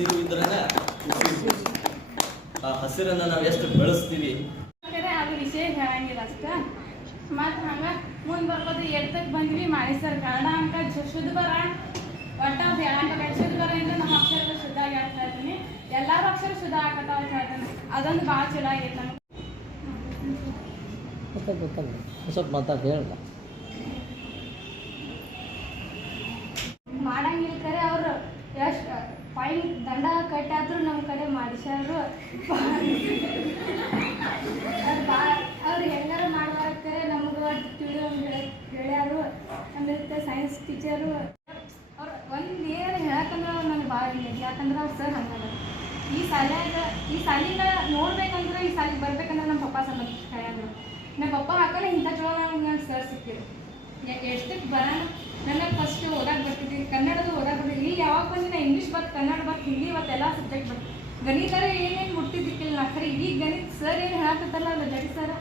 ಹಸಿರು ಇದ್ರನ ಆ ಹಸಿರನ್ನ ನಾವು ಎಷ್ಟು ಬೆಳೆಸ್ತೀವಿ? ಅದು ವಿಷಯ ಹೇಳಂಗಿಲ್ಲ ಅಷ್ಟ. ಮತ್ ಹಂಗ ಮುಂದ್ ಬರ್ಬೋದು ಎಡ್ತಕ್ ಬಂದ್ವಿ ಮಾಡಿ ಸರ್ ಕನ್ನಡ ಅಂಕ ಶುದ್ಧ ಬರ ಒಟ್ಟ ಅಂತ ಶುದ್ಧ ಬರ ನಮ್ಮ ಅಕ್ಷರ ಶುದ್ಧ ಆಗಿ ಇದ್ದೀನಿ. ಎಲ್ಲಾರು ಅಕ್ಷರ ಶುದ್ಧ ಆಗತ್ತ ಅಂತ ಅದೊಂದು ಭಾಳ ಚಲೋ ಆಗೈತೆ ಗೊತ್ತಲ್ಲ ಸ್ವಲ್ಪ ಮಾಡಿಸ್ಯಾರು ಅದು ಭಾಳ ಅವ್ರು ಹೆಂಗಾರ ಮಾಡ್ಬಾರ್ತಾರೆ ನಮ್ಗೆ ತಿಳಿಯೋ ಹೇಳ್ಯಾರು. ಆಮೇಲೆ ಸೈನ್ಸ್ ಟೀಚರು ಅವ್ರು ಒಂದು ಏನು ಹೇಳಕಂದ್ರೆ ಅವ್ರು ನನಗೆ ಭಾಳ ಇಲ್ಲ ಯಾಕಂದ್ರೆ ಅವ್ರು ಸರ್ ಹಂಗಲ್ಲ ಈ ಸಾಲ್ಯಾಗ ಈ ಸಾಲಿನ ನೋಡ್ಬೇಕಂದ್ರೆ ಈ ಸಾಲಿಗೆ ಬರ್ಬೇಕಂದ್ರೆ ನಮ್ಮ ಪಪ್ಪ ಸಂಬಂಧ ಕೈಯಾಗ ನಮ್ಮ ಪಪ್ಪ ಹಾಕಲ್ಲ ಇಂಥ ಚಲೋ ನನ್ನ ಸರ್ ಸಿಕ್ಕಿರು ಎಷ್ಟಕ್ಕೆ ಬರೋಣ ನನಗೆ ಫಸ್ಟ್ ಓದಕ್ಕೆ ಬರ್ತಿದ್ದೀನಿ ಕನ್ನಡದ ಓದಕ್ಕೆ ಬರ್ತಿದ್ದೀನಿ ಈಗ ಯಾವಾಗ ಬಂದು ಇಂಗ್ಲೀಷ್ ಬರ್ತು, ಕನ್ನಡ ಬತ್ತು ಹಿಂದಿ ಇವತ್ತೆಲ್ಲ ಸಬ್ಜೆಕ್ಟ್ ಬತ್ತು ಗಣಿತರ ಏನೇನು ಮುಟ್ಟಿದ್ದಿಕ್ಕಿಲ್ಲ ನಾ ಖರೆ ಈಗ ಗಣಿತ ಸರ್ ಏನು ಹೇಳಕತ್ತಲ್ಲ ಅಲ್ಲ ಜಡಿ ಸರ್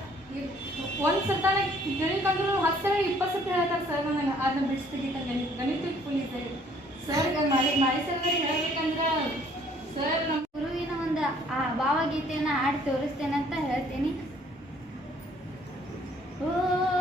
ಒಂದು ಸತಾನೆ ಗಣಿತ ಅಂದ್ರೂ ಹತ್ತು ಸಲ ಇಪ್ಪತ್ತು ಸತಿ ಹೇಳ್ತಾರೆ ಸರ್ ನಾನು ಅದನ್ನ ಬಿಡಿಸ್ತಿದ್ದ ಗಣಿತ. ಗಣಿತಕ್ಕೆ ಫುಲ್ ಇದೆ ಸರ್ ಮಾಡಿ ಮಾಡಿ ಸರ್ ಹೇಳ್ಬೇಕಂದ್ರೆ ಸರ್ ನಮ್ಮ ಗುರುವಿನ ಒಂದು ಆ ಭಾವಗೀತೆಯನ್ನು ಹಾಡಿ ತೋರಿಸ್ತೇನೆ ಅಂತ ಹೇಳ್ತೀನಿ. ಓ ಓ,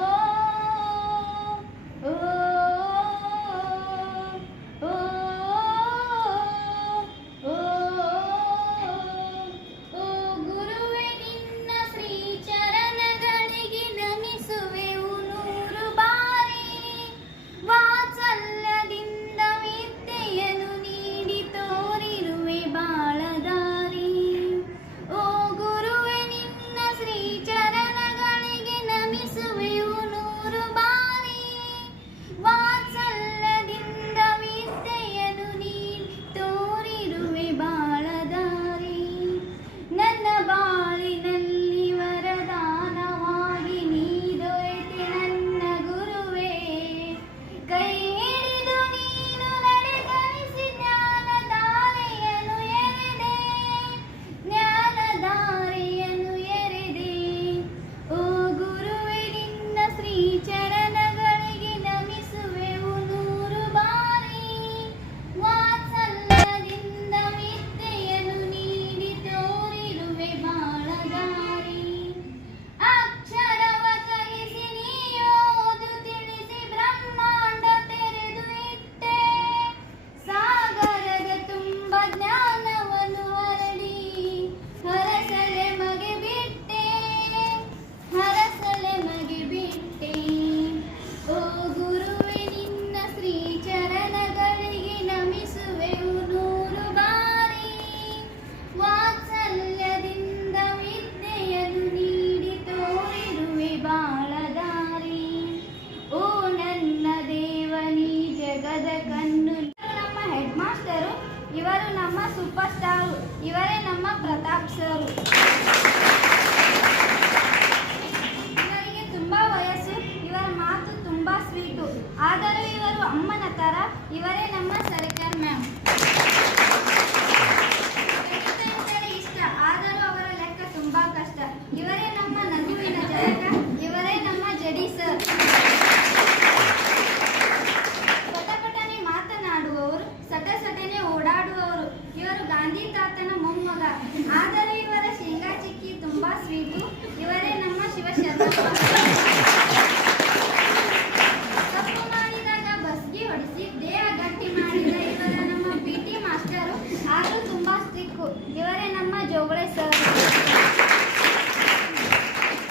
ನಮ್ಮ ಸೂಪರ್ ಸ್ಟಾರು ಇವರೇ ನಮ್ಮ ಪ್ರತಾಪ್ ಸರ್. ಇವರಿಗೆ ತುಂಬಾ ವಯಸ್ಸು, ಇವರ ಮಾತು ತುಂಬಾ ಸ್ವೀಟು. ಆದರೂ ಇವರು ಅಮ್ಮನ ತರ ಇವರೇ ನಮ್ಮ ಸರ್ಕಾರ್ ಮ್ಯಾಮ್ ಗಣಿತ ಎಂದರೆ ಇಷ್ಟ ಆದರೂ ಅವರ ಲೆಕ್ಕ ತುಂಬಾ ಕಷ್ಟ ಇವರೇ ನಮ್ಮ ನಗುವಿನ ಜನಕ ಇವರೇ ನಮ್ಮ ಜಡಿ ಸರ್ ಪಟಪಟನೆ ಮಾತನಾಡುವವರು ಸಟ ಸಟನೆ ಓಡಾಡುವವರು ಇವರು ಗಾಂಧಿ ತಾತನ ಮೊಮ್ಮಗ ಆದರೂ ಇವರ ಶೇಂಗಾ ಚಿಕ್ಕಿ ತುಂಬಾ ಸ್ವೀಟು ಇವರೇ ನಮ್ಮ ಶಿವಶರ್ಮ ತಪ್ಪು ಮಾಡಿದಾಗ ಬಸ್ಗೆ ಹೊಡಿಸಿ ದೇಹ ಗಟ್ಟಿ ಮಾಡಿದ ಇವರ ನಮ್ಮ ಪಿ ಟಿ ಮಾಸ್ಟರು ಆದರೂ ತುಂಬಾ ಸ್ಟ್ರಿಕ್ಕು ಇವರೇ ನಮ್ಮ ಜೋಗಳೆ ಸರ್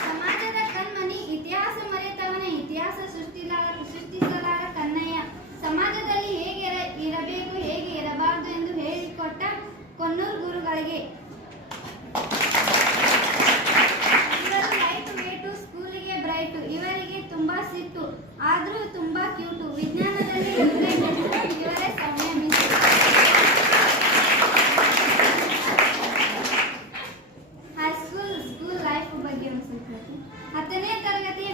ಸಮಾಜದ ಕಣ್ಮಣಿ ಇತಿಹಾಸ ಮರೆತವನ ಇತಿಹಾಸ ಸೃಷ್ಟಿಲಾರ ಸೃಷ್ಟಿಸಲಾರ ಕನ್ನಯ್ಯ ಸಮಾಜದಲ್ಲಿ ಹೇಗೆ ಇರ- ಇರಬೇಕು ಹೇಗೆ ಇರಬಾರದು ಎಂದು ಹೇಳಿಕೊಟ್ಟ ಕೊನ್ನೂರು ಗುರುಗಳಿಗೆ ಇವರು ಲೈಟ್ ವೇಟು ಸ್ಕೂಲಿಗೆ ಬ್ರೈಟು ಇವರಿಗೆ ತುಂಬಾ ಸಿಟ್ಟು ಆದರೂ ತುಂಬಾ ಕ್ಯೂಟು ವಿಜ್ಞಾನದಲ್ಲಿ ಇವರೇ best, ಇವರೇ Soumya miss high school school life ಬಗ್ಗೆ ಒಂದು ಸ್ವಲ್ಪ ಹೇಳ್ತೀನಿ. ಹತ್ತನೇ ತರಗತಿಯ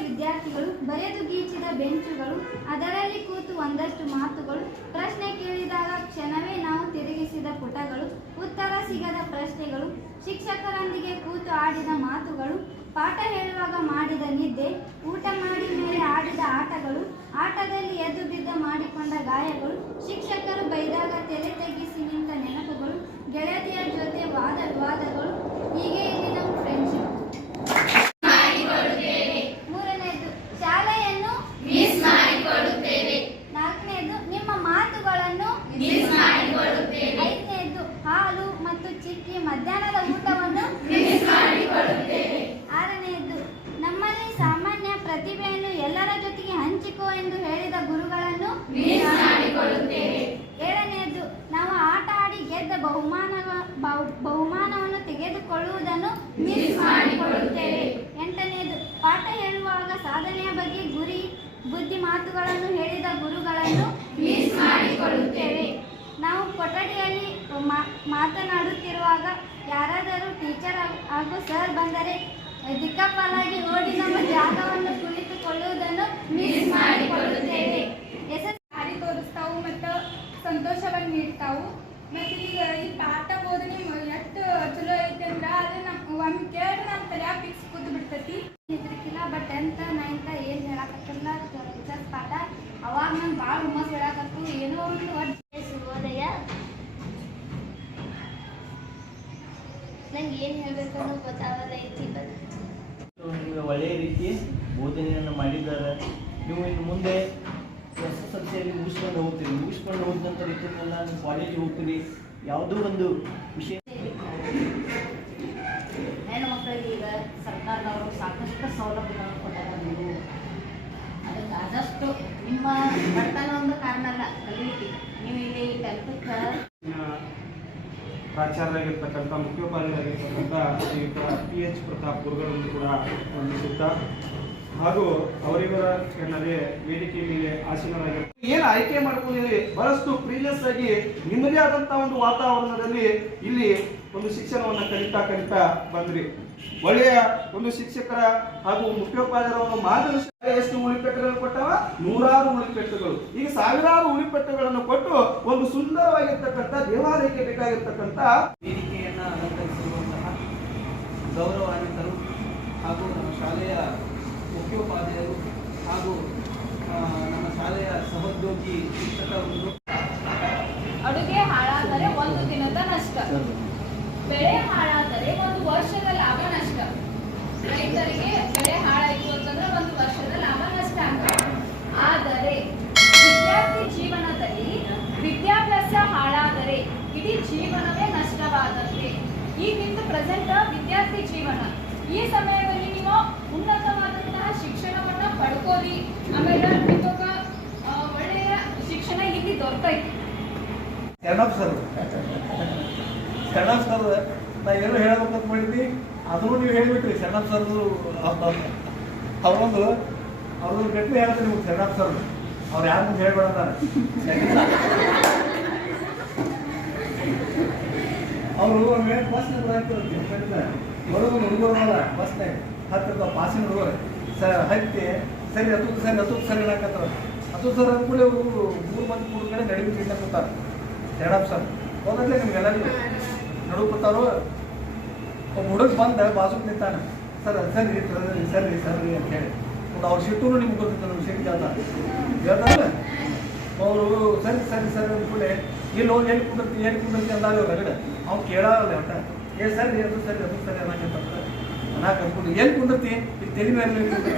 ವಿದ್ಯಾರ್ಥಿಗಳು ಬರೆದು ಗೀಚಿದ ಬೆಂಚುಗಳು ಅದರಲ್ಲಿ ಕೂತು ಒಂದಷ್ಟು ಮಾತುಗಳು, ಪ್ರಶ್ನೆ ಕೇಳಿದಾಗ ಕ್ಷಣವೇ ನಾವು ತಿರುಗಿಸಿದ ಪುಟಗಳು, ಉತ್ತರ ಸಿಗದ ಪ್ರಶ್ನೆಗಳು, ಶಿಕ್ಷಕರೊಂದಿಗೆ ಕೂತು ಆಡಿದ ಮಾತುಗಳು, ಪಾಠ ಹೇಳುವಾಗ ಮಾಡಿದ ನಿದ್ದೆ, ಊಟ ಮಾಡಿ ಮೇಲೆ ಆಡಿದ ಆಟಗಳು, ಆಟದಲ್ಲಿ ಎದ್ದು ಬಿದ್ದ ಮಾಡಿಕೊಂಡ ಗಾಯಗಳು, ಶಿಕ್ಷಕರು ಬೈದಾಗ ತಲೆ ತೆಗೆಸಿ ನಿಂತ ಕುಳಿತುಕೊಳ್ಳುವುದನ್ನು ಮಿಸ್ ಮಾಡಿಕೊಳ್ಳುತ್ತೇವೆ. ಎಂಟನೆಯದು ಪಾಠ ಹೇಳುವಾಗ ಸಾಧನೆಯ ಬಗ್ಗೆ ಗುರಿ ಬುದ್ಧಿ ಮಾತುಗಳನ್ನು ಹೇಳಿದ ಗುರುಗಳನ್ನು ಮಿಸ್ ಮಾಡಿಕೊಳ್ಳುತ್ತೇವೆ. ನಾವು ಕೊಠಡಿಯಲ್ಲಿ ಮಾತನಾಡುತ್ತಿರುವಾಗ ಯಾರಾದರೂ ಟೀಚರ್ ಹಾಗೂ ಸರ್ ಬಂದರೆ ದಿಕ್ಕಪಾಲಾಗಿ ಓಡಿ ನಮ್ಮ ಜಾಗವನ್ನು ಕುಳಿತುಕೊಳ್ಳುವುದನ್ನು ಮಿಸ್ ಮಾಡಿಕೊಳ್ಳುತ್ತೇವೆ ಎಸ್ ದಾರಿ ತೋರಿಸ್ತಾವು ಮತ್ತು ಸಂತೋಷವನ್ನು ನೀಡ್ತಾವು ಮತ್ತು ಈಗ ಈ ಪಾಠ ಬೋಧನೆ ಎಷ್ಟು ಚಲೋ ಐತೆ ಅಂದ್ರೆ ಅದು ನಮ್ಮ ಒಮ್ಮೆ ಕೇಳಿದ್ರೆ ನಮ್ಮ ತಲೆಯಾಗ ಫಿಕ್ಸ್ ಕೂತು ಬಿಡ್ತೈತಿ ಹೆದರಿಕಿಲ್ಲ ಬಟ್ ಟೆಂತ್ ನೈನ್ತ್ ಏನು ಹೇಳಕತ್ತಿಲ್ಲ ಟೀಚರ್ಸ್ ಪಾಠ ಅವಾಗ ನಿಮಗೆ ಒಳ್ಳೆಯ ರೀತಿ ಬೋಧನೆಯನ್ನು ಮಾಡಿದ್ದಾರೆ. ನೀವು ಇನ್ನು ಮುಂದೆ ಸಂಸ್ಥೆಯಲ್ಲಿ ಮುಗಿಸ್ಕೊಂಡು ಹೋಗ್ತೀರಿ. ಮುಗಿಸ್ಕೊಂಡು ಹೋದ ಇದನ್ನೆಲ್ಲ ನೀವು ಕಾಲೇಜಿಗೆ ಹೋಗ್ತೀರಿ. ಯಾವುದೋ ಒಂದು ವಿಷಯ ಹೆಣ್ಣು ಮಕ್ಕಳಿಗೆ ಈಗ ಸರ್ಕಾರದವರು ಸಾಕಷ್ಟು ಸೌಲಭ್ಯಗಳನ್ನು ಕೊಟ್ಟಾರ ನೀವು ಅದಕ್ಕೆ ಆದಷ್ಟು ನಿಮ್ಮ ಬಡತನ ಒಂದು ಕಾರಣ ಅಲ್ಲ ಕಲಿಲಿಕ್ಕೆ ನೀವು ಇಲ್ಲಿ ಟೆಂತಕ್ಕೆ ಪ್ರಾಚಾರ್ಯರಾಗಿರ್ತಕ್ಕಂಥ, ಮುಖ್ಯೋಪಾಧ್ಯಾಯರಾಗಿರ್ತಕ್ಕಂಥ ಶ್ರೀಯುತ ಪಿ ಎಚ್ ಪ್ರತಾಪ್ ಗುರುಗಳನ್ನು ಕೂಡ ವಂದಿಸುತ್ತಾ ಹಾಗೂ ಅವರಿವರ ಕಣ್ಣದೇ ವೇದಿಕೆ ಮೇಲೆ ಆಸೀನರಾಗಿರ್ತಾರೆ. ಏನು ಆಯ್ಕೆ ಮಾಡ್ಕೊಂಡಿರಿ ಬಹಳಷ್ಟು ಪ್ರೀಲಿಯಸ್ ಆಗಿ ನಿಮ್ಮದೇ ಆದಂತಹ ಒಂದು ವಾತಾವರಣದಲ್ಲಿ ಇಲ್ಲಿ ಒಂದು ಶಿಕ್ಷಣವನ್ನು ಕಲಿತಾ ಕಲಿತಾ ಬಂದ್ರಿ. ಒಳ್ಳೆಯ ಒಂದು ಶಿಕ್ಷಕರ ಹಾಗೂ ಮುಖ್ಯೋಪಾಧ್ಯಾಯರ ಒಂದು ಮಾರ್ಗದರ್ಶನ ಎಷ್ಟು ಕೊಟ್ಟವ ನೂರಾರು ಉಳಿಪೆಟ್ಟುಗಳು ಈಗ ಸಾವಿರಾರು ಉಳಿಪೆಟ್ಟುಗಳನ್ನು ಕೊಟ್ಟು ಒಂದು ಸುಂದರವಾಗಿರ್ತಕ್ಕಂಥ ದೇವಾಲಯಕ್ಕೆ ಬೇಕಾಗಿರ್ತಕ್ಕಂಥ ವೇದಿಕೆಯನ್ನ ಅಲಂಕರಿಸಿರುವಂತಹ ಗೌರವಾನ್ವಿತರು ಹಾಗೂ ನಮ್ಮ ಶಾಲೆಯ ಮುಖ್ಯೋಪಾಧ್ಯಾಯರು ಹಾಗೂ ನಮ್ಮ ಶಾಲೆಯ ಸಹೋದ್ಯೋಗಿ ಶಿಕ್ಷಕರು ಅಡುಗೆ ಹಾಳಾದರೆ ಒಂದು ದಿನದ ನಷ್ಟ ಬೆಳೆ ಹಾಳಾದರೆ ಒಂದು ವರ್ಷದ ಲಾಭ ನಷ್ಟ ರೈತರಿಗೆ ಬೆಳೆ ಹಾಳಾಯಿತು ಅಂತಂದ್ರೆ ಒಂದು ವರ್ಷದ ಲಾಭ ನಷ್ಟ ಅಂತ ಆದರೆ ವಿದ್ಯಾರ್ಥಿ ಜೀವನದಲ್ಲಿ ವಿದ್ಯಾಭ್ಯಾಸ ಹಾಳಾದರೆ ಇಡೀ ಜೀವನವೇ ನಷ್ಟವಾದಂತೆ ಈಗಿಂದು ಪ್ರೆಸೆಂಟ್ ವಿದ್ಯಾರ್ಥಿ ಜೀವನ. ಈ ಸಮಯದಲ್ಲಿ ನೀವು ಉನ್ನತವಾದಂತಹ ಶಿಕ್ಷಣವನ್ನ ಪಡ್ಕೋರಿ. ಆಮೇಲೆ ನಿಮಗ ಒಳ್ಳೆಯ ಶಿಕ್ಷಣ ಇಲ್ಲಿ ದೊರಕೈತಿ. ಸರ್ ಸರ್ ನಾ ಏನೋ ಹೇಳ್ಬೇಕಂತ ಮಾಡಿದ್ವಿ ಅದನ್ನು ನೀವು ಹೇಳ್ಬಿಟ್ರಿ ಸಣ್ಣ ಸರ್ ಅವರೊಂದು ಅವ್ರದ್ದು ಗಟ್ಟಿ ಹೇಳ್ತಾರೆ ನಿಮ್ಗೆ ಸರ್ ಅವ್ರು ಯಾರು ಹೇಳ್ಬೇಡ ಅವರು ಒಮ್ಮೆ ಬಸ್ ಬರೋದು ಹುಡುಗರಲ್ಲ ಬಸ್ನಾಗ ಹತ್ತಿರ ಪಾಸಿನ ಹುಡುಗರು ಸರ್ ಹತ್ತಿ ಸರಿ ಹತ್ತು ಸರಿ ಹತ್ತು ಸರಿ ಹೇಳಕತ್ತಾರ ಹತ್ತು ಸರ್ ಅಂದ್ಕೂಡಲೇ ಅವರು ಮೂರು ಮಂದಿ, ಮೂರು ಕಡೆ ನಡುವೆ ಇಟ್ಟ ಕೂತಾರ. ಎರಡಪ್ಪ ಸರ್ ಹೋಗತ್ಲೆ ನಿಮ್ಗೆಲ್ಲರಿಗೂ ನಡು ಕೂತಾರು ಒಬ್ಬ ಹುಡುಗ ಬಂದ ಬಾಜುಕ್ ನಿಂತಾನೆ. ಸರ್ ಸರಿ ಸರಿ ಸರಿ ಸರಿ ಅಂತ ಹೇಳಿ. ಒಂದು ಅವ್ರ ಸಿಟ್ಟು ನಿಮ್ಗೆ ಗೊತ್ತಿತ್ತು ನಮ್ಮ ಸಿಟ್ಟು ಜಾತ. ಹೇಳ್ತಾರಲ್ಲ. ಅವರು ಸರಿ ಸರಿ ಸರಿ ಅಂದ್ಕೂಡಲೇ ಇಲ್ಲಿ ಹೋಗಿ ಹೇಳಿ ಕುಂದಿರ್ತಿ ಹೇಳಿ ಕುಂದಿರ್ತಿ ಅಂದಾಗ ಹೊರಗಡೆ. ಅವ್ನು ಕೇಳಲ್ಲ ಒಟ್ಟ ಏ, ಸರಿ, ಅದು ಸರಿ ಅದು ಸರಿ ಅನ್ನಕ್ಕೆ ಅನ್ನಕ್ಕೆ ಅಂದ್ಕೊಂಡು ಎಲ್ಲಿ ಕುಂದಿರ್ತಿ? ಇಲ್ಲಿ ತೆಲಿ ಮೇಲೆ ಕುಂದಿರ್ತಿ?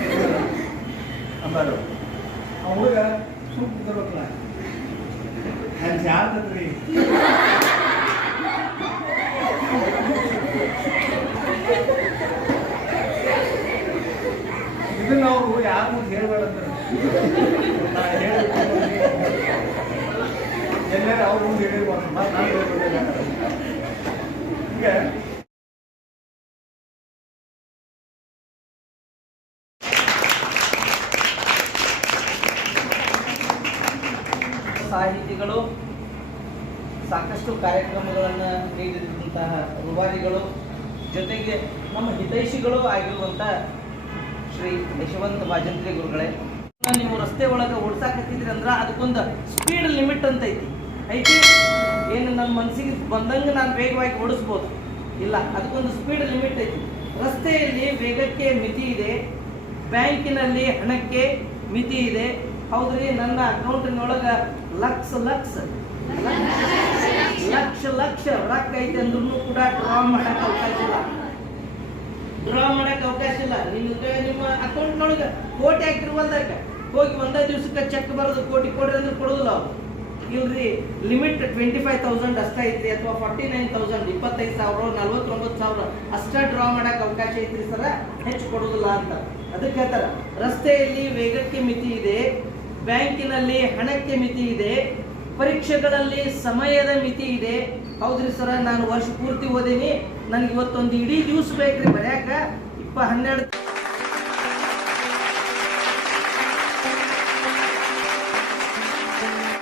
ಅಂದಾರು ಆ ಹುಡುಗ ಸುಮ್ ಕುಂದಿರ್ಬೇಕಲ್ಲ. ನಾನು ಜಾತದ್ರಿ ಇದನ್ನ ಅವರು ಯಾರು ಮುಂದೆ ಹೇಳ್ಬೇಡ ಅಂತಾರೆ ನಾ ಹೇಳ್ಬೇಕು ಎಲ್ಲರೂ ಅವ್ರ ಮುಂದೆ ಹೇಳಿರ್ಬಾರ್ದು ಮತ್ತೆ ನಾನು ಸಾಹಿತಿಗಳು ಸಾಕಷ್ಟು ಕಾರ್ಯಕ್ರಮಗಳನ್ನು ನೀಡಿದಂತಹ ರೂವಾರಿಗಳು ಜೊತೆಗೆ ನಮ್ಮ ಹಿತೈಷಿಗಳು ಆಗಿರುವಂಥ ಶ್ರೀ ಯಶವಂತ ಬಾಜಂತ್ರಿ ಗುರುಗಳೇ. ನೀವು ರಸ್ತೆ ಒಳಗೆ ಓಡ್ಸಾಕತ್ತಿದ್ರಿ ಅಂದ್ರೆ ಅದಕ್ಕೊಂದು ಸ್ಪೀಡ್ ಲಿಮಿಟ್ ಅಂತ ಐತಿ. ಐತಿ? ಏನು ನನ್ನ ಮನಸ್ಸಿಗೆ ಬಂದಂಗೆ ನಾನು ವೇಗವಾಗಿ ಓಡಿಸ್ಬೋದು. ಇಲ್ಲ, ಅದಕ್ಕೊಂದು ಸ್ಪೀಡ್ ಲಿಮಿಟ್ ಐತಿ. ರಸ್ತೆಯಲ್ಲಿ ವೇಗಕ್ಕೆ ಮಿತಿ ಇದೆ, ಬ್ಯಾಂಕಿನಲ್ಲಿ ಹಣಕ್ಕೆ ಮಿತಿ ಇದೆ. ಹೌದ್ರಿ, ನನ್ನ ಅಕೌಂಟಿನೊಳಗೆ ಲಕ್ಷ ಲಕ್ಷ ಲಕ್ಷ ಲಕ್ಷ ರೊಕ್ಕ ಐತೆ ಅಂದ್ರೂ ಕೂಡ ಡ್ರಾ ಮಾಡಕ್ಕೆ ಅವಕಾಶ ಇಲ್ಲ. ಡ್ರಾ ಮಾಡಕ್ಕೆ ಅವಕಾಶ ಇಲ್ಲ. ನಿನ್ನ ನಿಮ್ಮ ಅಕೌಂಟ್ನೊಳಗೆ ಕೋಟಿ ಹಾಕಿರುವಲ್ದಾಗ ಹೋಗಿ ಒಂದೇ ದಿವಸಕ್ಕೆ ಚೆಕ್ ಬರೋದು, ಕೋಟಿ ಕೊಡ್ರಿ ಅಂದ್ರೆ ಕೊಡೋದಿಲ್ಲ ಅವ್ರು. ಇಲ್ರಿ ಲಿಮಿಟ್ ಟ್ವೆಂಟಿ ಫೈವ್ ತೌಸಂಡ್ ಅಷ್ಟೇ ಐತ್ರಿ ಅಥವಾ ಫಾರ್ಟಿ ನೈನ್ ತೌಸಂಡ್ ಇಪ್ಪತ್ತೈದು ಸಾವಿರ, ನಲ್ವತ್ತೊಂಬತ್ತು ಸಾವಿರ ಅಷ್ಟೇ ಡ್ರಾ ಮಾಡಕ್ಕೆ ಅವಕಾಶ ಐತ್ರಿ ಸರ? ಹೆಚ್ಚು ಕೊಡೋದಿಲ್ಲ ಅಂತ. ಅದಕ್ಕೆ ಹೇಳ್ತಾರ, ರಸ್ತೆಯಲ್ಲಿ ವೇಗಕ್ಕೆ ಮಿತಿ ಇದೆ, ಬ್ಯಾಂಕಿನಲ್ಲಿ ಹಣಕ್ಕೆ ಮಿತಿ ಇದೆ, ಪರೀಕ್ಷೆಗಳಲ್ಲಿ ಸಮಯದ ಮಿತಿ ಇದೆ. ಹೌದ್ರಿ ಸರ, ನಾನು ವರ್ಷ ಪೂರ್ತಿ ಓದೀನಿ, ನನಗೆ ಇವತ್ತೊಂದು ಇಡೀ ದಿವಸ ಬೇಕ್ರಿ ಬರ್ಯಾಕ ಇಪ್ಪ ಹನ್ನೆರಡು